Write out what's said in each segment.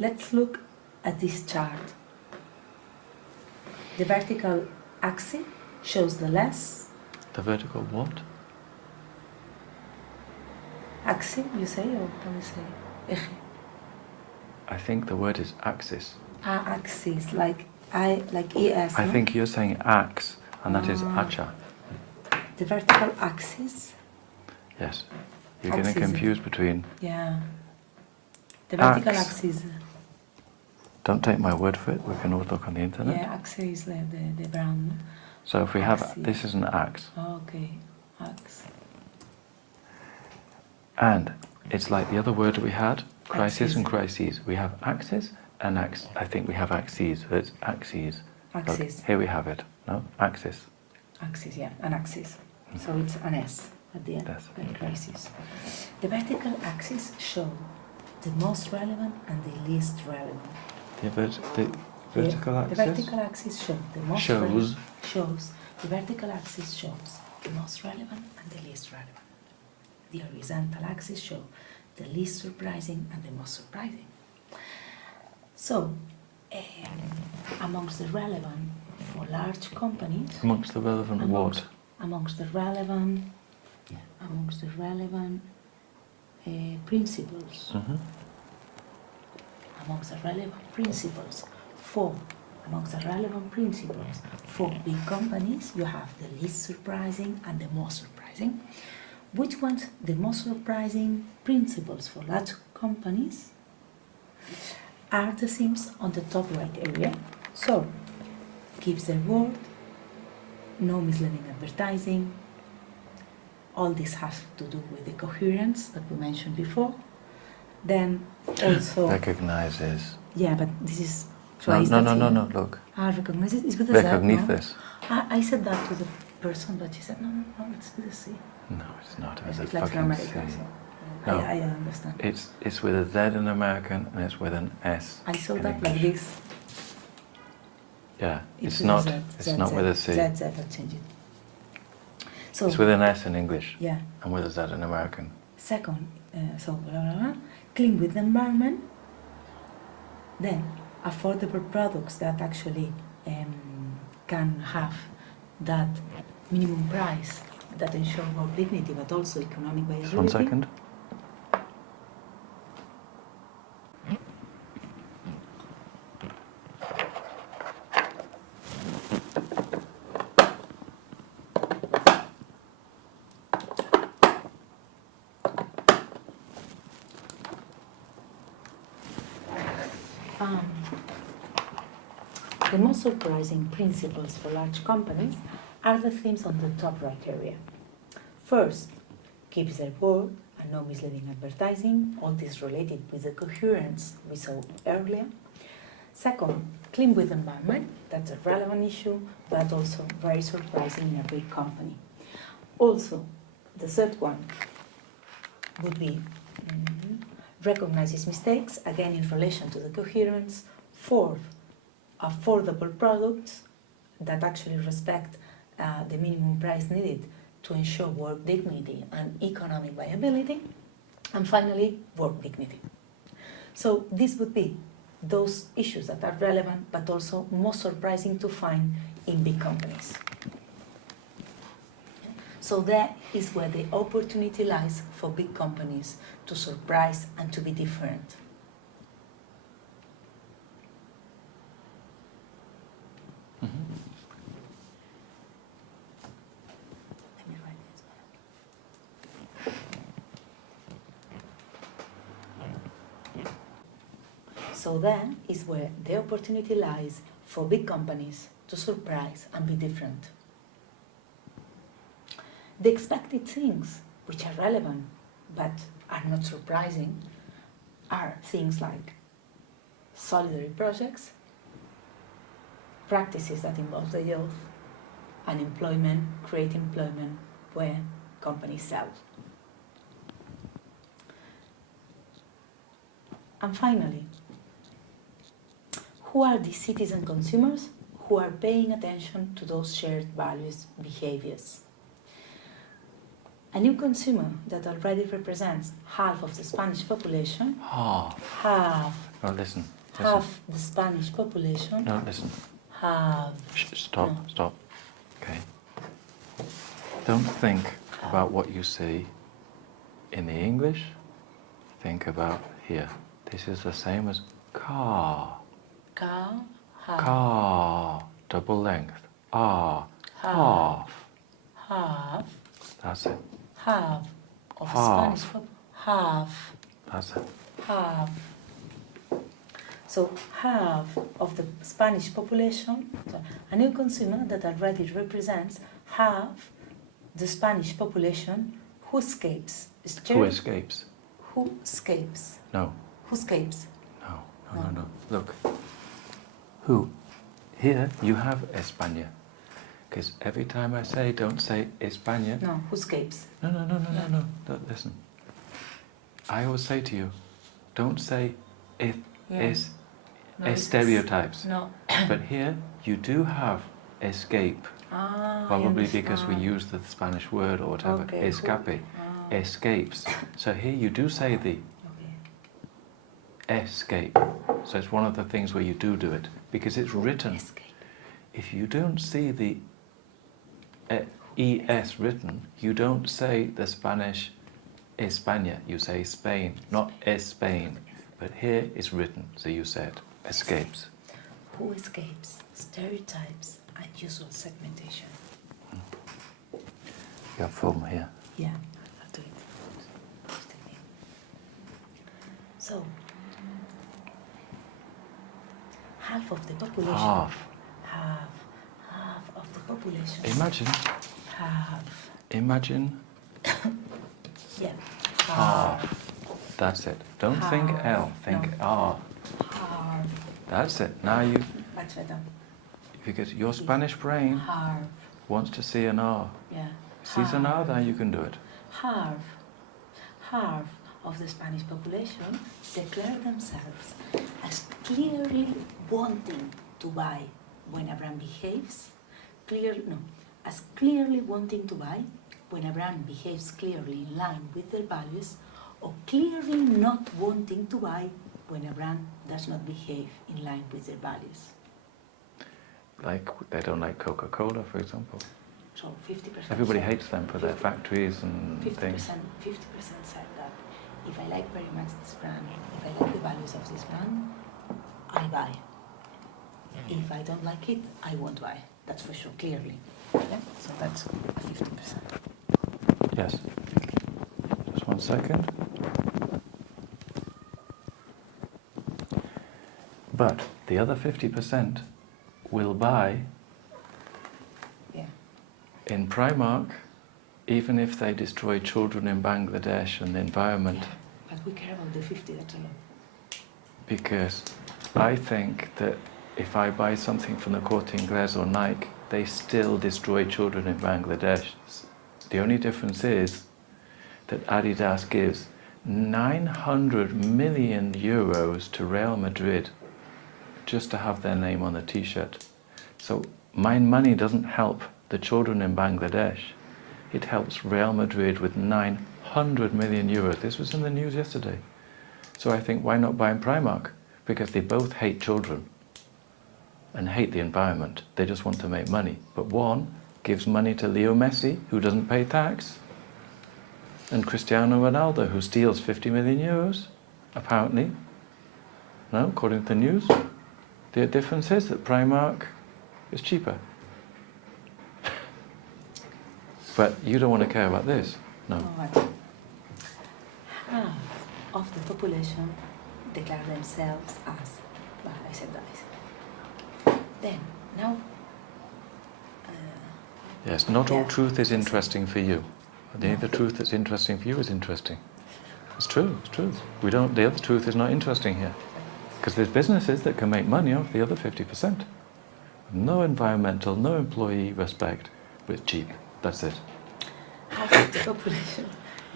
let's look at this chart. The vertical axis shows the less. The vertical what? Axis, you say, or how you say? Eje. I think the word is axis. Axis, like ES. I no? think you're saying axe, and that is acha. The vertical axis. Yes. You're getting Axis. confused between... Yeah. The vertical Axe. axis. Don't take my word for it, we can all look on the internet. Yeah, axis is the brown. No? So if we have... Axis. This is an axe. Oh, okay. Axe. And it's like the other word we had, crisis Axis. and crises. We have axis and ax. I think we have axes, so it's axes. Look, Axis. here we have it. No? Axis. Axis, yeah, an axis. So it's an S at the end, Yes. like crisis. The vertical axis show the most relevant and the least relevant. The vertical The axis vertical axis shows the most shows relevant. The vertical axis shows the most relevant and the least relevant. The horizontal axis shows the least surprising and the most surprising. So, amongst the relevant for large companies, amongst the relevant what? amongst the relevant principles, amongst the relevant principles for big companies, you have the least surprising and the most surprising. Which ones the most surprising principles for large companies are the themes on the top right area. So, keeps their word, no misleading advertising. All this has to do with the coherence that we mentioned before. Then also... Recognizes. Yeah, but this is... No, look. Recognizes, it's with a Recognizes. Z, no? I said that to the person, but she said, no, it's with a C. No, it's not. It's It's a Latin fucking America, C. so No. I understand. It's with a Z in American and it's with an S. I saw in that English. like this. Yeah, it's with not. a Z, It's Z, not Z, with a C. Z, I'll change it. So, It's with an S in English yeah. and with a Z in American. Second, clean with the environment. Then, affordable products that actually can have that minimum price that ensure more dignity but also economic viability. Just 1 second. The most surprising principles for large companies are the themes on the top right area. First, keeps their word and no misleading advertising, all this related with the coherence we saw earlier. Second, clean with environment, that's a relevant issue, but also very surprising in a big company. Also, the third one would be recognizes mistakes, again in relation to the coherence. Fourth, affordable products that actually respect the minimum price needed to ensure work dignity and economic viability. And finally, work dignity. So this would be those issues that are relevant but also most surprising to find in big companies. So that is where the opportunity lies for big companies to surprise and to be different. Let me write this one. So that is where the opportunity lies for big companies to surprise and be different. The expected things which are relevant but are not surprising are things like solidary projects, practices that involve the youth, and employment, create employment where companies sell. And finally, who are the citizen consumers who are paying attention to those shared values, behaviors? A new consumer that already represents half of the Spanish population. Half. No, listen. Half the Spanish population. No, listen. Have. Stop, No. stop. Okay. Don't think about what you see in the English. Think about here. This is the same as car. Car. Have. Car. Double length. Ah. Half. Half. That's it. Half of the Half. Spanish population. Half. That's it. Half. So half of the Spanish population, so a new consumer that already represents half the Spanish population who escapes. Who escapes? Who escapes? No. Who escapes? No. Look. Who? Here you have España. Because every time I say, don't say España. No, who escapes? No. Don't listen. I always say to you, don't say stereotypes. No. But here you do have escape. Probably because we use the Spanish word or whatever. Okay. Escape. Escapes. So here you do say the escape. So it's one of the things where you do it because it's written. Escape. If you don't see the es written, you don't say the Spanish España. You say Spain, not Espain. But here it's written, so you said escapes. Who escapes? Stereotypes and usual segmentation. You have film here. Yeah, I'll do it. So, half of the population. Half. Half of the population. Imagine. Half. Imagine. Yeah. Half. That's it. Don't think L, think R. Half. That's it. Now you, Much better. because your Spanish brain Half. wants to see an R. Yeah. Sees an R, then you can do it. Half of the Spanish population declare themselves as clearly wanting to buy when a brand behaves as clearly wanting to buy when a brand behaves clearly in line with their values, or clearly not wanting to buy when a brand does not behave in line with their values. Like they don't like Coca-Cola, for example. So 50%. Everybody hates them for their factories and 50% things. said that if I like very much this brand, if I like the values of this brand, I buy. If I don't like it, I won't buy. That's for sure, clearly. Yeah? So that's 50%. Yes. Just 1 second. But the other 50% will buy in Primark, even if they destroy children in Bangladesh and the environment. Yeah, but we care about the 50, that's a lot. Because I think that if I buy something from the Corte Inglés or Nike, they still destroy children in Bangladesh. The only difference is that Adidas gives 900 million euros to Real Madrid just to have their name on the t-shirt. So my money doesn't help the children in Bangladesh. It helps Real Madrid with 900 million euros. This was in the news yesterday. So I think, why not buy in Primark? Because they both hate children and hate the environment. They just want to make money. But one gives money to Leo Messi, who doesn't pay tax, and Cristiano Ronaldo, who steals 50 million euros, apparently. No, according to the news. The difference is that Primark is cheaper. But you don't want to care about this, no. Half of the population declare themselves as, well, I said that. Then, now... yes, not all truth is interesting for you. The truth that's interesting for you is interesting. It's true, it's true. The other truth is not interesting here. Because there's businesses that can make money off the other 50%. No environmental, no employee respect, but it's cheap. That's it. Half of the population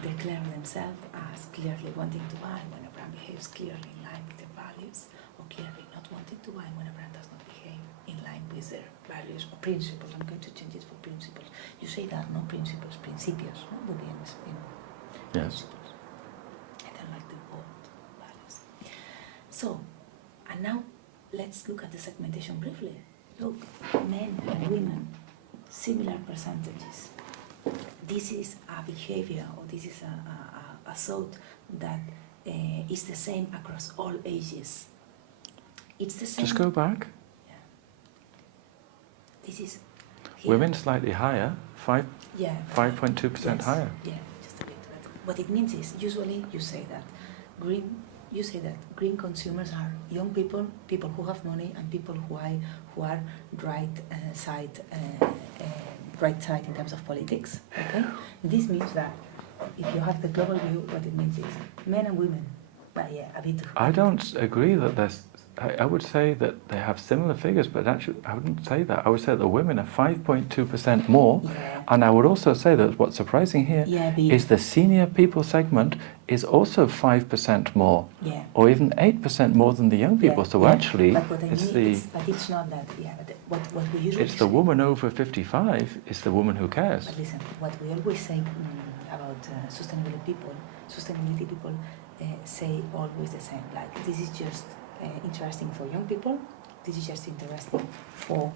declare themselves as clearly wanting to buy when a brand behaves clearly in line with their values, or clearly not wanting to buy when a brand does not behave in line with their values or principles. I'm going to change it for principles. You say that, no principles, principios, no? Would be in Yes. I don't like the word values. So, and now let's look at the segmentation briefly. Look, men and women, similar percentages. This is a behavior, or this is a thought that is the same across all ages. It's the same. Just go back. Yeah. This is here. Women slightly higher, 5.2% Yeah. Yes. higher. Yeah, just a bit. But what it means is usually you say that green consumers are young people, people who have money, and people who are right side in terms of politics. Okay, this means that if you have the global view, what it means is men and women. But yeah, a bit. I don't agree that there's. I would say that they have similar figures, but actually I wouldn't say that. I would say that the women are 5.2% more, Yeah. and I would also say that what's surprising here is the senior people segment is also 5% more, Yeah. or even 8% more than the young people. Yeah, So yeah. actually, But what I it's mean but it's not that. Yeah, but what we usually it's the say, woman over 55 is the woman who cares. But listen, what we always say about sustainability people say always the same. Like, this is just interesting for young people. This is just interesting for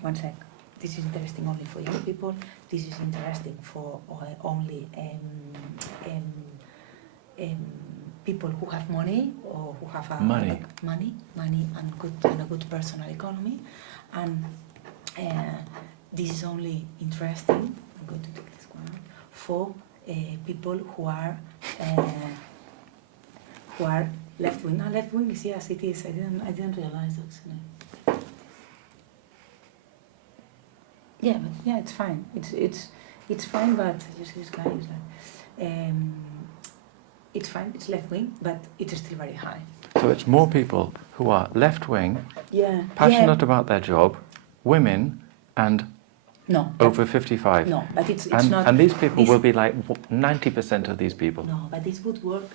one sec. This is interesting only for young people. This is interesting for only people who have money, or who have money and a good personal economy. And this is only interesting. I'm going to take this one for people who are left wing. Left wing is, yes, it is. I didn't realize that. Yeah, but yeah, it's fine. It's fine, but just this guy is like, it's fine. It's left wing, but it is still very high. So it's more people who are left wing, Yeah. passionate about their job, women, and No. over 55. No, but it's and, not. And these people will be like 90% of these people. No, but this would work.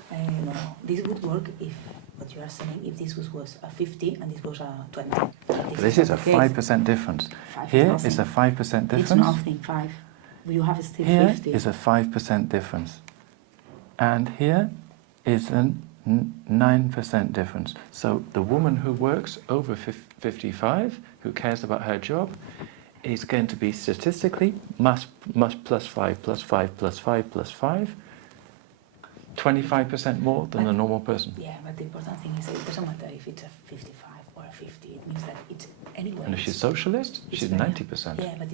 No, this would work if what you are saying, if this was a 50 and this was a 20. This is a 5% difference. Here is a 5% difference. It's nothing. 5. You have still here 50. Here is a 5% difference. And here is a 9% difference. So the woman who works over 55, who cares about her job, is going to be statistically must plus 5 plus 5 plus 5 plus 5, 25% more than a normal person. Yeah, but the important thing is that it doesn't matter if it's a 55 or a 50. It means that it's anyway. And if she's socialist, she's 90%. Yeah, but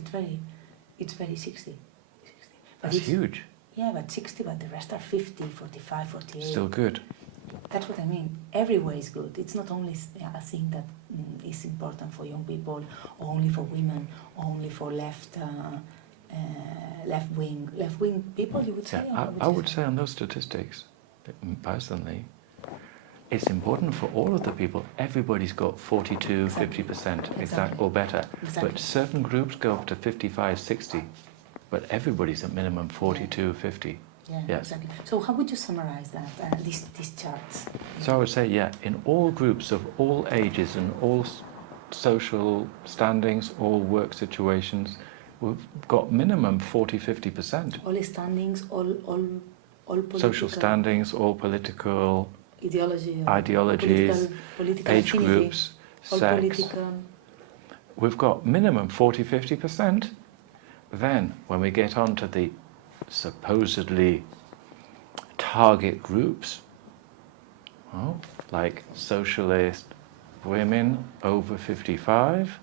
it's very 60. That's huge. Yeah, but 60, but the rest are 50, 45, 48. Still good. That's what I mean. Every way is good. It's not only a thing that is important for young people, or only for women, or only for left wing people. You would say. Yeah, I would say on those statistics, personally, it's important for all of the people. Everybody's got 42, 50%, exact or better. Exactly. But certain groups go up to 55, 60. But everybody's at minimum 42, 50. Yeah, yes. Exactly. So how would you summarize that, these charts? So I would say, yeah, in all groups of all ages and all social standings, all work situations, we've got minimum 40, 50%. All standings, all political... Social standings, all political... ideologies, political age affinity, groups, sex. Political. We've got minimum 40, 50%. Then, when we get on to the supposedly target groups, like socialist women over 55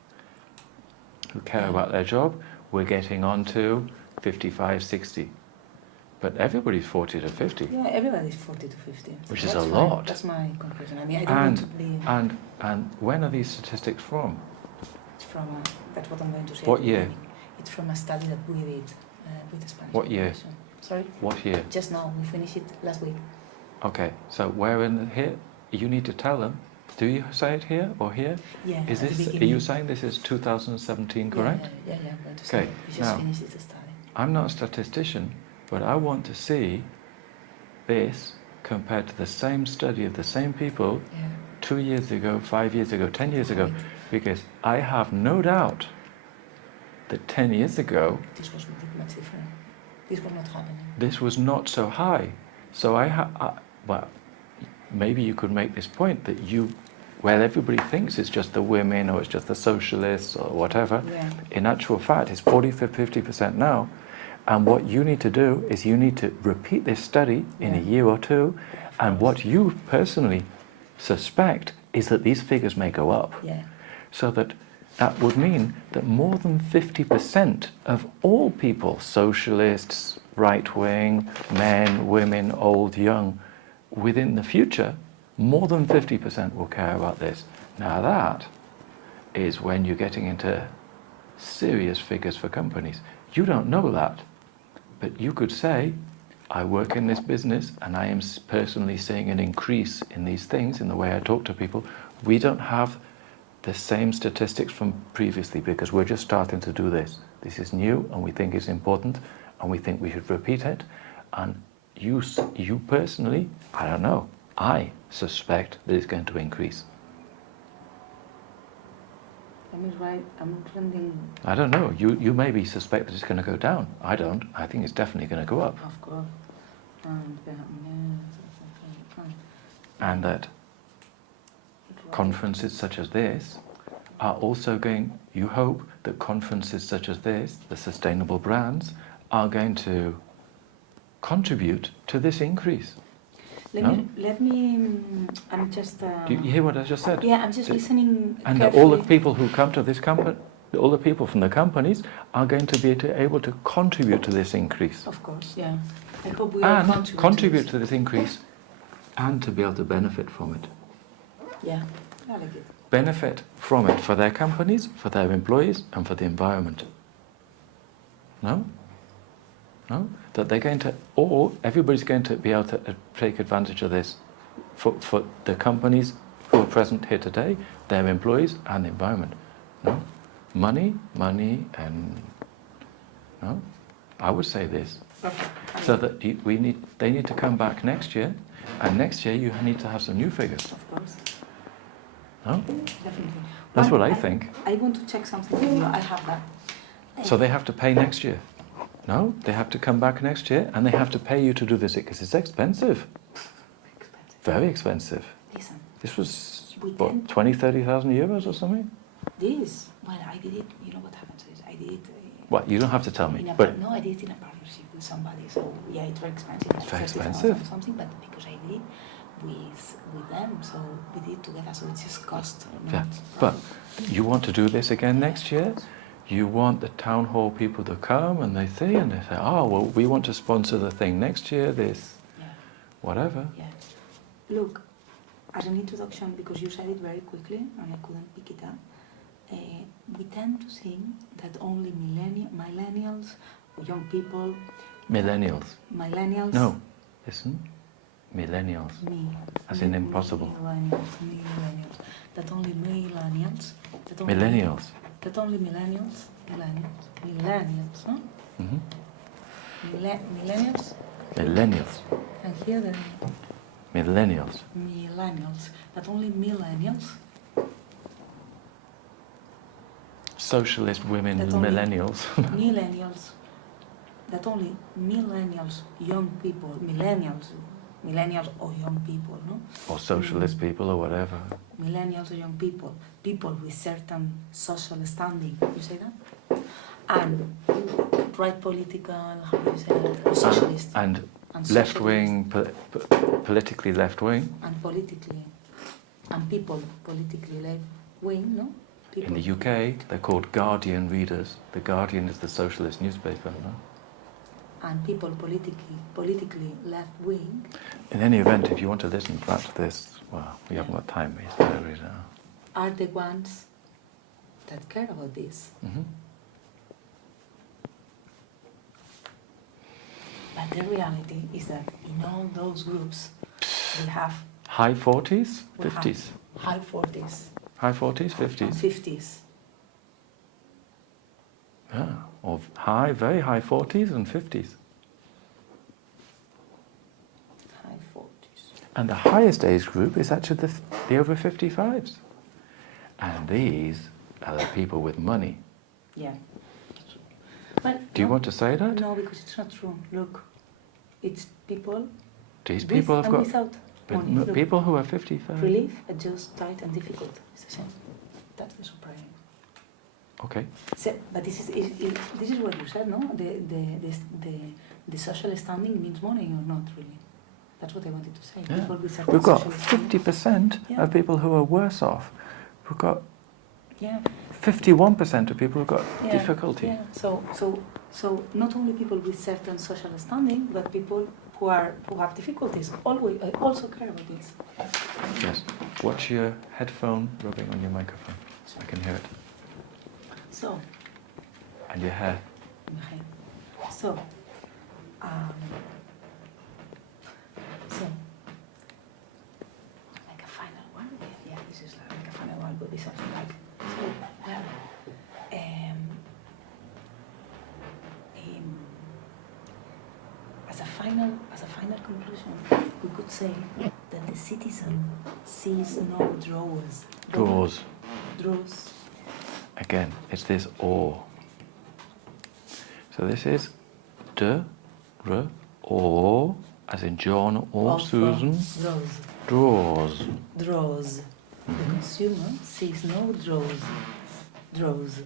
who care about their job, we're getting on to 55, 60. But everybody's 40 to 50. Yeah, everybody's 40 to 50. Which is a lot. That's my conclusion. I mean, I don't want to be... And when are these statistics from? It's from, that's what I'm going to say. What year? It's from a study that we did with the Spanish What year? population. Sorry? What year? Just now. We finished it last week. Okay, so where in here? You need to tell them. Do you say it here or here? Yeah. Is this? Are you saying this is 2017, correct? Yeah, I'm going to say it. We just finished the study. I'm not a statistician, but I want to see this compared to the same study of the same people 2 years ago, 5 years ago, 10 years ago, because I have no doubt that 10 years ago this was much different. This was not happening. This was not so high. So well, maybe you could make this point that well, everybody thinks it's just the women or it's just the socialists or whatever. Yeah. In actual fact, it's 40-50% now. And what you need to do is you need to repeat this study in a year or two. And what you personally suspect is that these figures may go up. Yeah. So that would mean that more than 50% of all people, socialists, right-wing, men, women, old, young, within the future, more than 50% will care about this. Now that is when you're getting into serious figures for companies. You don't know that, but you could say, I work in this business and I am personally seeing an increase in these things, in the way I talk to people. We don't have the same statistics from previously because we're just starting to do this. This is new and we think it's important and we think we should repeat it. And you personally, I don't know, I suspect that it's going to increase. I'm right. I'm trending. I don't know. You maybe suspect that it's going to go down. I don't. I think it's definitely going to go up. Of course. And that conferences such as this are also going, you hope that conferences such as this, the sustainable brands, are going to contribute to this increase. Let me, I'm just... Do you hear what I just said? Yeah, I'm just listening And carefully. all the people who come to this company, all the people from the companies are going to be able to contribute to this increase. Of course, yeah. I hope we all And contribute to this increase and to be able to benefit from it. Yeah, I like it. Benefit from it for their companies, for their employees, and for the environment. No? No? That they're going to, or everybody's going to be able to take advantage of this for the companies who are present here today, their employees, and the environment. No? Money, and no? I would say this. Perfect. So that they need to come back next year, and next year you need to have some new figures. Of course. No? Definitely. That's what I think. I want to check something with you. I have that. So they have to pay next year. No, they have to come back next year and they have to pay you to do this because it's expensive. Very expensive. Listen. This was, We what, tend- 20,000-30,000 euros or something? Well, I did it, you know what happens is, I did it... Well, you don't have to tell me. No, I did it in a partnership with somebody, so yeah, it's very expensive. It's Very 30,000 expensive. or something, but because I did with them, so we did it together, so it's just cost. Yeah, but you want to do this again next year? You want the town hall people to come and they say, oh, well, we want to sponsor the thing next year, this, whatever. Yeah. Look, as an introduction, because you said it very quickly and I couldn't pick it up, we tend to think that only millennials or young people... Millennials. Millennials... No, listen, millennials, as in impossible. Millennials. That only millennials... Millennials. That only millennials, huh? Mm-hmm. Millennials? Millennials. And here the Millennials. millennials. That only millennials. Socialist women, That only- millennials. Millennials. That only millennials, young people, millennials or young people, no? Or socialist people or whatever. Millennials or young people, people with certain social standing, you say that? And right political, how do you say that? Or socialist. And And left-wing, politically left-wing. And politically, and people politically left-wing, no? People. In the UK, they're called Guardian readers. The Guardian is the socialist newspaper, no? And people politically left-wing. In any event, if you want to listen back to this, well, we haven't got time, we have to read it now. Are the ones that care about this. Mm-hmm. But the reality is that in all those groups, we have High 40s, we have 50s. high 40s High 40s, and 50s. 50s. Yeah, or very high 40s and 50s. High 40s. And the highest age group is actually the over 55s. And these are the people with money. Yeah. But Do you want to say that? No, because it's not true. Look, it's people These with people have and got... without But money. Look, people who are 55... relief, adjust, tight and difficult. It's the same. That's the surprise. Okay. So, but this is what you said, no? The social standing means money or not really? That's what I wanted to say. Yeah. People with certain We've got social standing. 50% Yeah. of people who are worse off. We've got Yeah. 51% of people who've got Yeah. difficulty. Yeah. So not only people with certain social standing, but people who have difficulties always also care about this. Yes. Watch your headphone rubbing on your microphone. I can hear it. So. And your hair. So. Like a final one. Yeah, this is like a final one. Would be something like. So well. As a final conclusion, we could say that the citizen sees no draws. Draws. Draws. Again, it's this or. So this is de, re, or, as in John or Of, Susan. draws. Draws. Draws. The consumer sees no draws. Draws.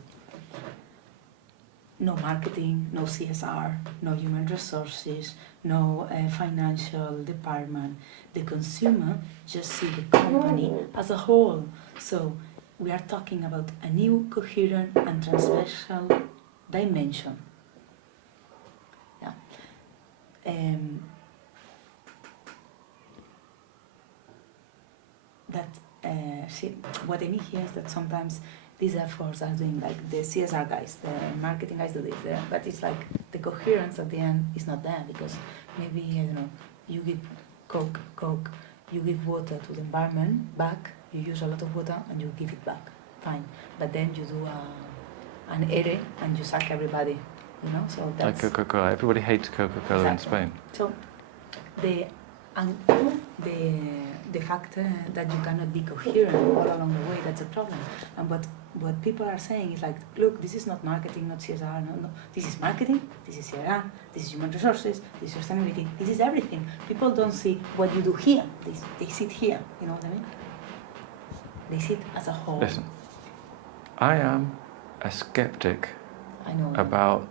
No marketing, no CSR, no human resources, no financial department. The consumer just sees the company as a whole. So we are talking about a new coherent and transversal dimension. Yeah. See, what I mean here is that sometimes these efforts are doing, like the CSR guys, the marketing guys do this, but it's like the coherence at the end is not there because maybe, I don't know, you give Coke, you give water to the environment back, you use a lot of water and you give it back, fine. But then you do an ere and you sack everybody, you know, so that's... Like Coca-Cola. Everybody hates Coca-Cola in Spain. So the fact that you cannot be coherent all along the way, that's a problem. And what people are saying is like, look, this is not marketing, not CSR, no. This is marketing, this is CSR, this is human resources, this is sustainability, this is everything. People don't see what you do here, they sit here, you know what I mean? They sit as a whole. Listen, I am a skeptic about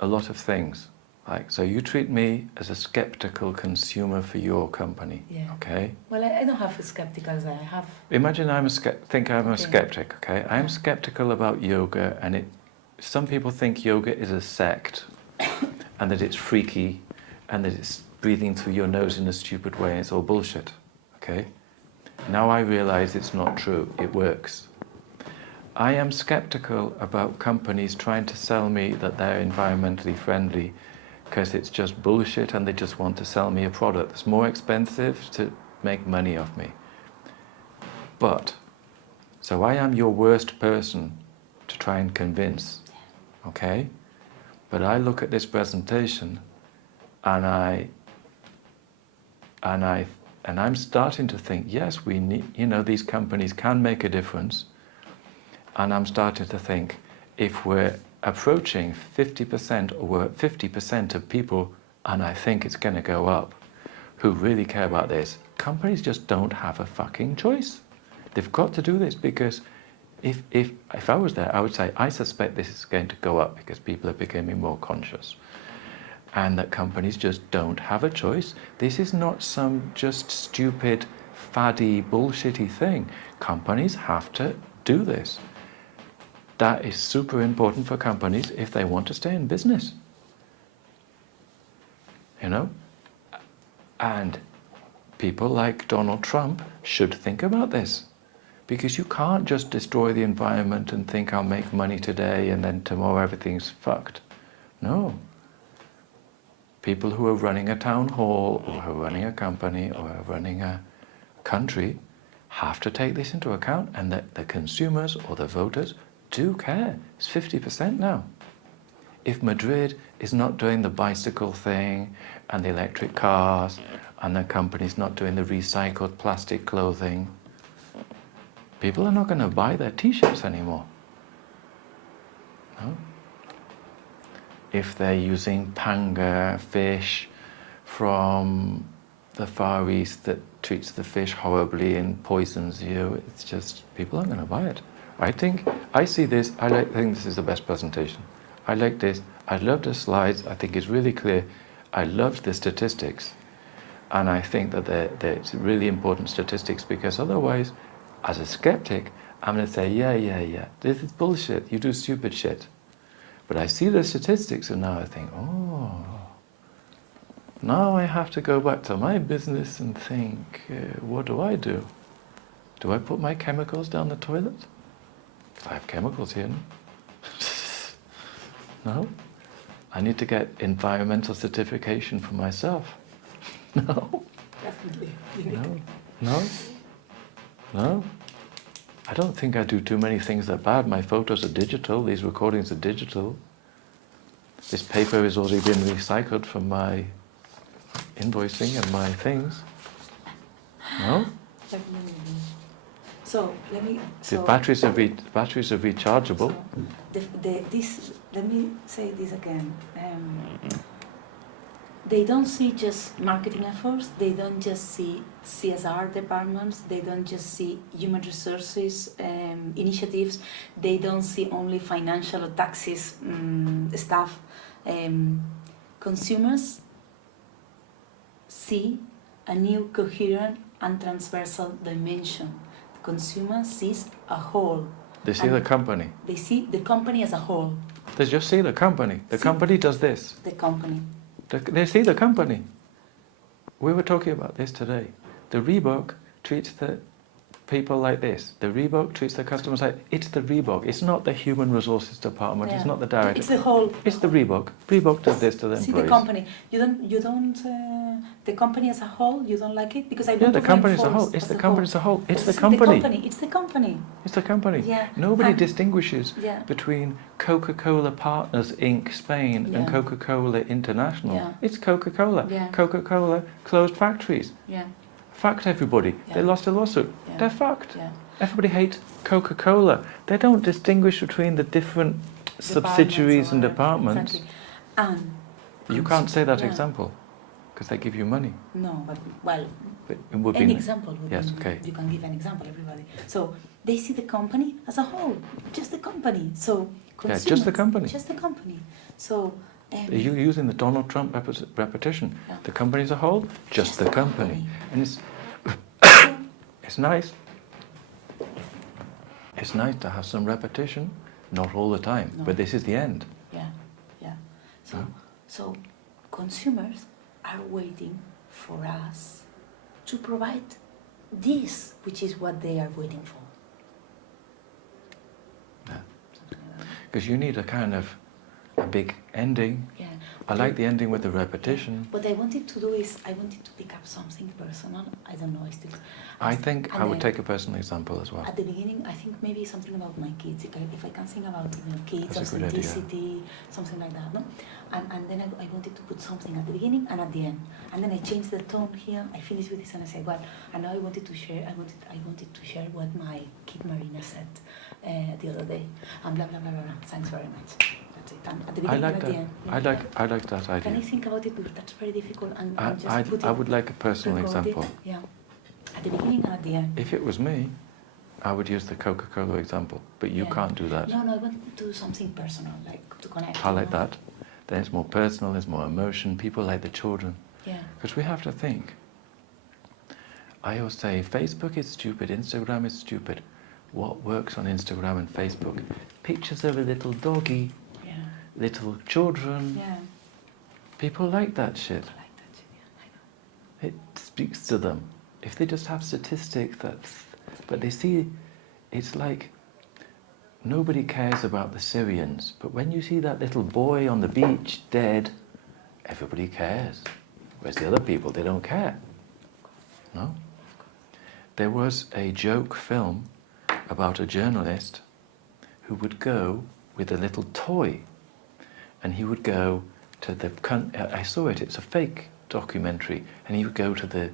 a lot of things. Like, so you treat me as a skeptical consumer for your company, okay? Well, I don't have a skeptical as I have. Imagine I'm a skeptic, okay? I'm skeptical about yoga, and some people think yoga is a sect, and that it's freaky, and that it's breathing through your nose in a stupid way, and it's all bullshit, okay? Now I realize it's not true, it works. I am skeptical about companies trying to sell me that they're environmentally friendly because it's just bullshit and they just want to sell me a product that's more expensive to make money off me. But, so I am your worst person to try and convince, okay? But I look at this presentation and I'm starting to think, yes, we need, you know, these companies can make a difference. And I'm starting to think, if we're approaching 50% or we're at 50% of people, and I think it's going to go up, who really care about this, companies just don't have a fucking choice. They've got to do this because if I was there, I would say, I suspect this is going to go up because people are becoming more conscious. And that companies just don't have a choice. This is not some just stupid, faddy, bullshitty thing. Companies have to do this. That is super important for companies if they want to stay in business. You know? And people like Donald Trump should think about this. Because you can't just destroy the environment and think I'll make money today and then tomorrow everything's fucked. No. People who are running a town hall or who are running a company or are running a country have to take this into account, and that the consumers or the voters do care. It's 50% now. If Madrid is not doing the bicycle thing and the electric cars and the company's not doing the recycled plastic clothing, people are not going to buy their t-shirts anymore. No? If they're using panga fish from the Far East that treats the fish horribly and poisons you, it's just, people aren't going to buy it. I think this is the best presentation. I like this. I love the slides. I think it's really clear. I love the statistics. And I think that it's really important statistics, because otherwise, as a skeptic, I'm going to say, yeah, this is bullshit. You do stupid shit. But I see the statistics and now I think, oh, now I have to go back to my business and think, what do I do? Do I put my chemicals down the toilet? I have chemicals here. No? I need to get environmental certification for myself. No? Definitely. No? I don't think I do too many things that are bad. My photos are digital, these recordings are digital. This paper has already been recycled from my invoicing and my things. No? Definitely. So The batteries are rechargeable. Let me say this again. They don't see just marketing efforts. They don't just see CSR departments. They don't just see human resources initiatives. They don't see only financial or taxes staff. Consumers see a new coherent and transversal dimension. The consumer sees a whole. They see the company. They see the company as a whole. They just see the company. The company does this. The company. They see the company. We were talking about this today. The Reebok treats the people like this. The Reebok treats the customers like, it's the Reebok. It's not the human resources department. Yeah. It's not the director. It's the whole. It's the Reebok. Reebok does this to the See employees. the company. You don't. The company as a whole. You don't like it because I want the to company as a reinforce whole. It's as the a company whole. as a whole. It's the The company. company. It's the company. It's the company. Yeah. Nobody And- distinguishes Yeah. between Coca-Cola Partners Inc. Spain and Yeah. Coca-Cola International. Yeah. It's Coca-Cola. Yeah. Coca-Cola closed factories. Yeah. Fucked everybody. Yeah. They lost a lawsuit. Yeah. They're fucked. Yeah. Everybody hates Coca-Cola. They don't distinguish between the different subsidiaries and departments. Exactly. And You can't say that yeah. example because they give you money. No, but well, It would an be example would yes, be, okay. you can give an example, everybody. So they see the company as a whole, just the company. So Yeah, just the company. Just the company. So Are you using the Donald Trump repetition? Yeah. The company as a whole, just the company. And it's nice. It's nice to have some repetition, not all the time, No. but this is the end. Yeah, yeah. So, Huh? so consumers are waiting for us to provide this, which is what they are waiting for. Yeah. Something like that. Because you need a big ending. Yeah. I like the ending with the repetition. What I wanted to do is I wanted to pick up something personal. I don't know. I think I and would then take a personal example as well. At the beginning, I think maybe something about my kids. If I can sing about kids, That's a good idea. authenticity, something like that, no? And then I wanted to put something at the beginning and at the end. And then I changed the tone here. I finished with this and I said, well, and now I wanted to share. I wanted to share what my kid Marina said the other day. And blah blah blah blah. blah. Thanks very much. That's it. And at the I beginning like and at that. the end. I like that Can I idea. think about it? Because that's very difficult. And just put I it, would like a personal record it. example. Yeah. At the beginning and at the end. If it was me, I would use the Coca-Cola example, but you Yeah. can't do that. No, I want to do something personal, like to connect. I you like know? that. Then it's more personal, there's more emotion. People like the children. Yeah. Because we have to think. I always say Facebook is stupid, Instagram is stupid. What works on Instagram and Facebook? Pictures of a little doggy, Yeah. little children. Yeah. People like that shit. I like that. Yeah, I know. It speaks to them. If they just have statistics, but they see, it's like nobody cares about the Syrians, but when you see that little boy on the beach dead, everybody cares. Whereas the other people, they don't care. No? There was a joke film about a journalist who would go with a little toy, and he would go to the I saw it, it's a fake documentary, and he would go to the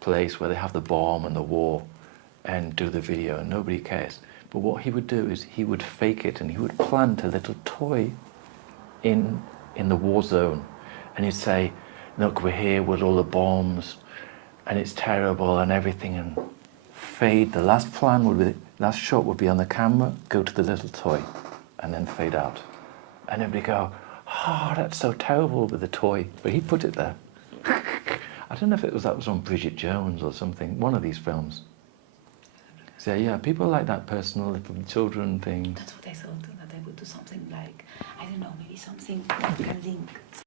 place where they have the bomb and the war and do the video, and nobody cares. But what he would do is he would fake it, and he would plant a little toy in the war zone, and he'd say, look, we're here with all the bombs, and it's terrible and everything, and fade. The last last shot would be on the camera, go to the little toy, and then fade out. And everybody go, oh, that's so terrible with the toy. But he put it there. I don't know if that was on Bridget Jones or something, one of these films. So yeah, people like that personal little children thing. That's what I thought, that I would do something like, I don't know, maybe something that can link